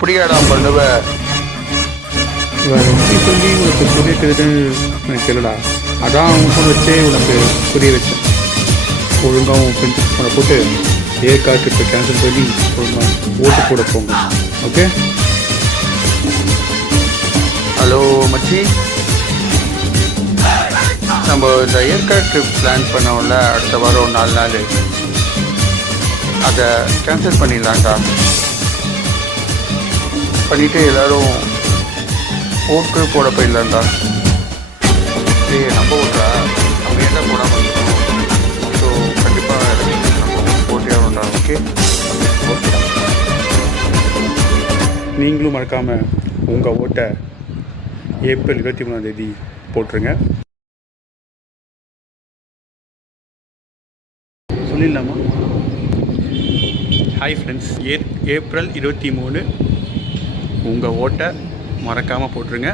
இப்படியாடா பண்ணுவ? வேறு எப்படி சொல்லி உனக்கு புரியட்டுதுன்னு எனக்கு தெரியலடா. அதான் அவன் ஃபோன் வச்சே உனக்கு புரிய வச்சேன். ஒழுங்காக உன் ஃப்ரெண்ட்ஸ் ஃபோனை போட்டு ஏற்காடு ட்ரிப்பை கேன்சல் பண்ணி ஒழுங்காக ஓட்டு போட போங்க. ஓகே? ஹலோ மச்சி, நம்ம இந்த ஏற்காடு ட்ரிப் பிளான் பண்ணோம்ல அடுத்த வாரம் 4 நாள், அதை கேன்சல் பண்ணிடலாம்டா. பண்ணிவிட்டு எல்லோரும் ஓட்டு போட போயிடலாம்டா. நம்ம ஓட்டா நம்ம என்ன போடாமல் இருக்கணும். ஸோ கண்டிப்பாக நம்ம போட்டியாகணும்டா. Okay okay. நீங்களும் மறக்காமல் உங்கள் ஓட்டை ஏப்ரல் 23ஆம் போட்டுருங்க. சொல்லிடலாமா? ஹாய் ஃப்ரெண்ட்ஸ், ஏப்ரல் 23 உங்கள் ஓட்டை மறக்காமல் போட்டுருங்க.